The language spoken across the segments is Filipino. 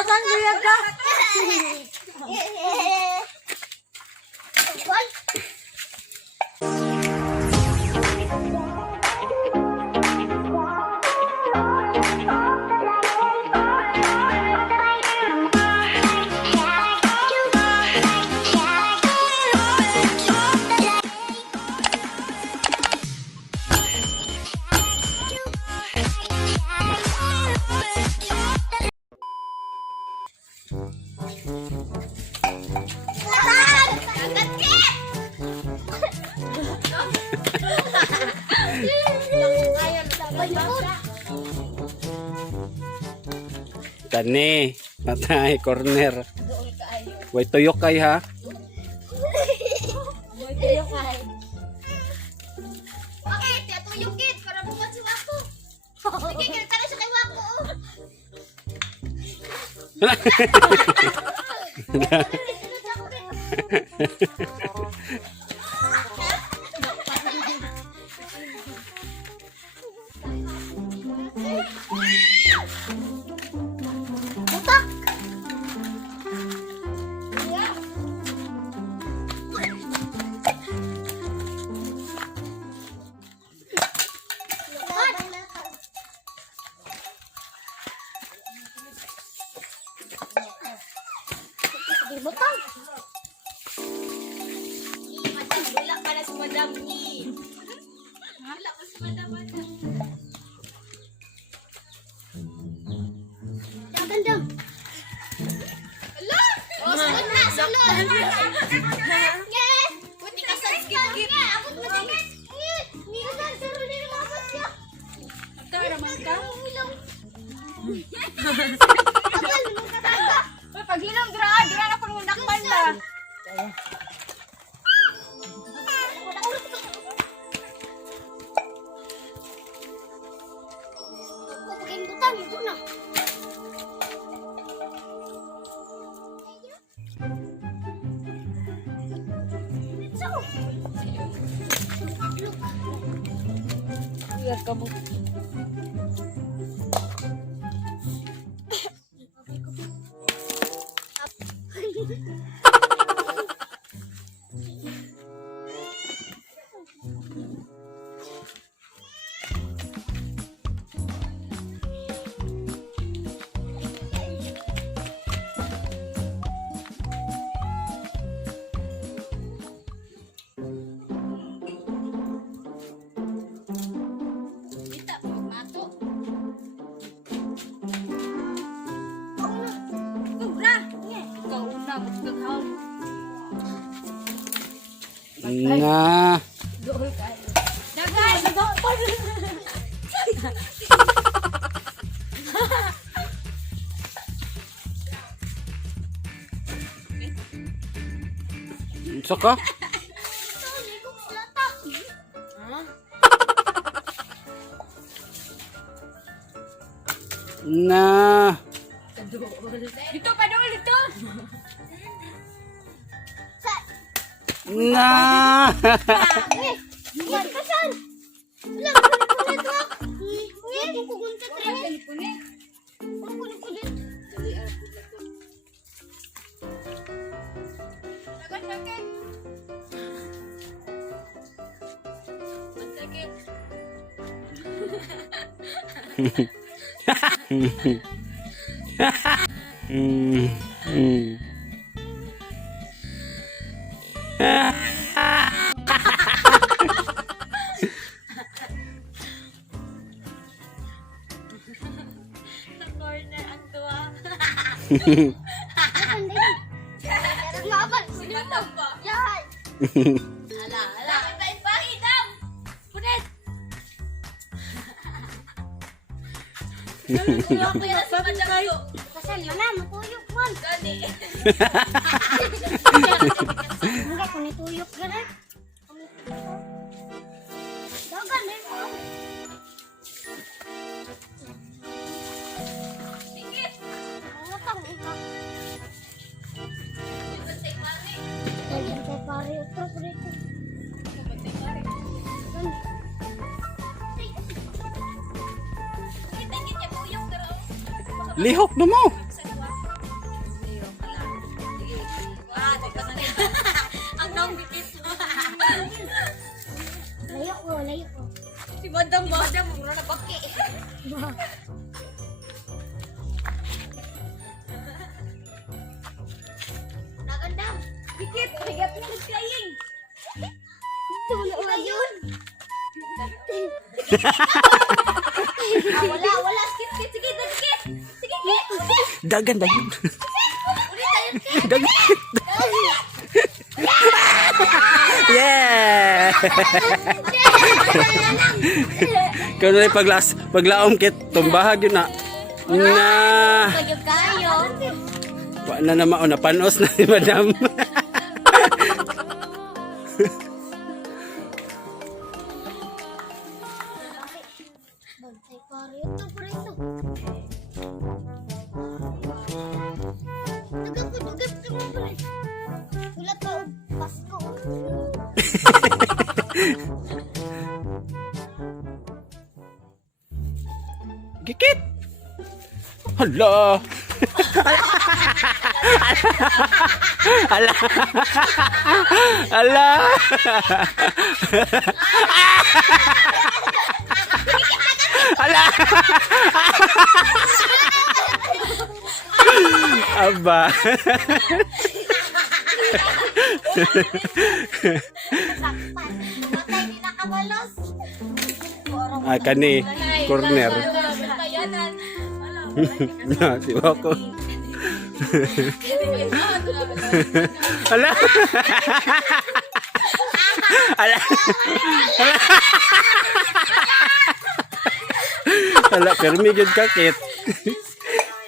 Nasaan kuya ka? Kani, patay, corner. Way tuyok kay ha. May kayo kay. Bakit? Tuyok kit para bumat si Wako. Sige, kita na siya kay Wako. Butak! Butang. Wala para sa madam ni. Wala pa sa madam. Dang. Ala! Oh, sunod na, sunod. Yes! Buti ka sa skip. Abot mo tingin. Ni ka sa saro ni lumabas siya. Karaman ka? Abal, magkataga. Uy, paghinom, dira na pang mundakpan ba? Pagkain butang, ito na. Kuya ka mo. Kita, mato. Sobra! Ikaw una, magkakaw. Na. Doon kayo. Dagay! Saka? Na. Dito pa doon, dito! Na. Yan, kasan? Wala, kulit mo. Yan, kukunta tayo. Kulit. Sakit! Sakit! Sa corner ang tuwa. Ngabal. Sinatang ba? Yan. Ala, ala. Tayo pa, hidam! Punit! Tulog mo yan si Madam Lo. Kasan mo na, matuyok man. Gani. Hindi ko nituyok gano'n. Dagan eh. Sikit! Ngatang ikaw. Ibantay mari. Dagan kay pare. Utro ko rito. Ibantay mari. Gani. Kita-kita po yung daraw. Lihok na mo. Sa luwa. Si Madam ba? Madam, mura na baki. Nagandam. Dikit, bigat na nagkaying. Wala yun. Wala. Sige, dikit. Sige, dikit. Dagan. Ulit tayo, dikit. Dagan. Yeah! Kaya na paglaom kit, tumbahag yun na. Kayog kayo. Wa na naman, napanos na ni Madam. Bantay pare. Ito, preso. Dugap ka mo, pre. Wala ka, Pasko. Gikit! Hala! Hala! Hala! Hala! Aba! Sakpan. Matay ni nakabalos. Kani, corner. Kayanan. Na, si Wako. Hala! Hala! Hala, permi gud kakit.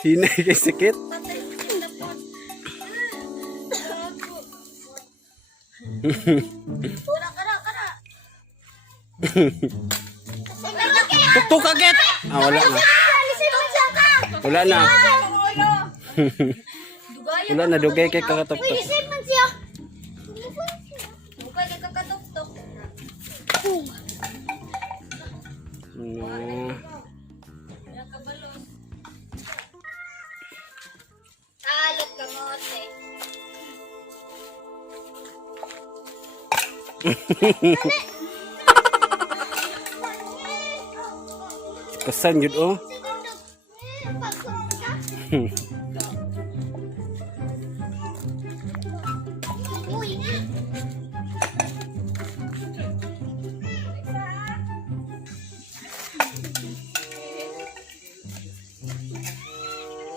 Hinay kay sakit. Kara. Tuktok kakit. Wala na. Wala na. Wala na, dugay kay kakatuktok. Isip man siya. Mukha kay kakatok-tok. Alot kamote. Kesan yun, oh. Uy.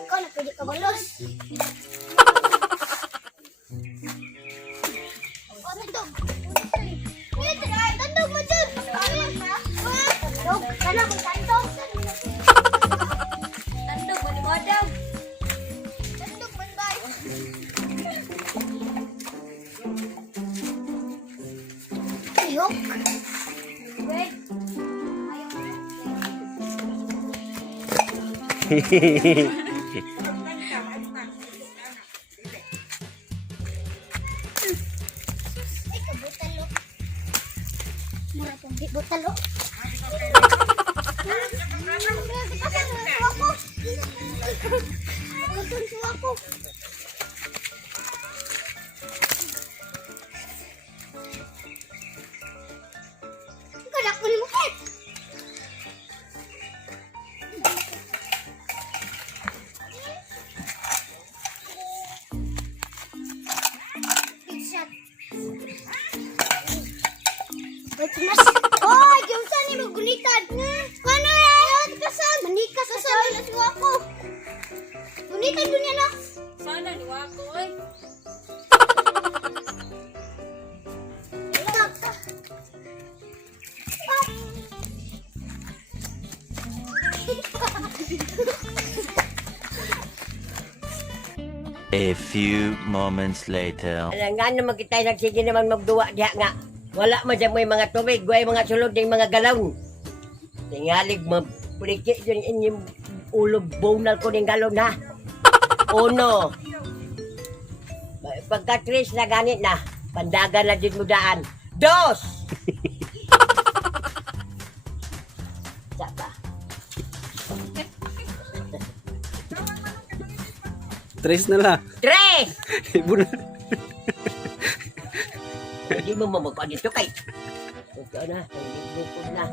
Ikaw na pwede ka balos. O, tandog. Tandog mo dyan. Tandog. Tandog. Tandog. Tandog, mani Madam. Tandog man ba? Ayok. Wait. Ay, kabutalo. Mura pong butalo. Kanak ko ni Mukit. Big shot. Wait, mas. Oh, yung saan ni magunitan? Ano yan? Kasan? Manikas sa saan na ako. Gunitan dunya na. Sana ni Wako, oy. A few moments later. Alam nga naman kita nagsige naman magduwa diha nga. Wala man dyan mo yung mga tubig, guay mga sulod ng mga galon. Tingalig mapriki yun inyong ulo bonal ko ng galon ha. Uno. Pagka-trace na ganit na, pandagan na din mo daan. Dos! Saka. Tres na lang. Tres! Ibu na. Hindi mo mamagpag dito kay. Ito na, hindi mo na.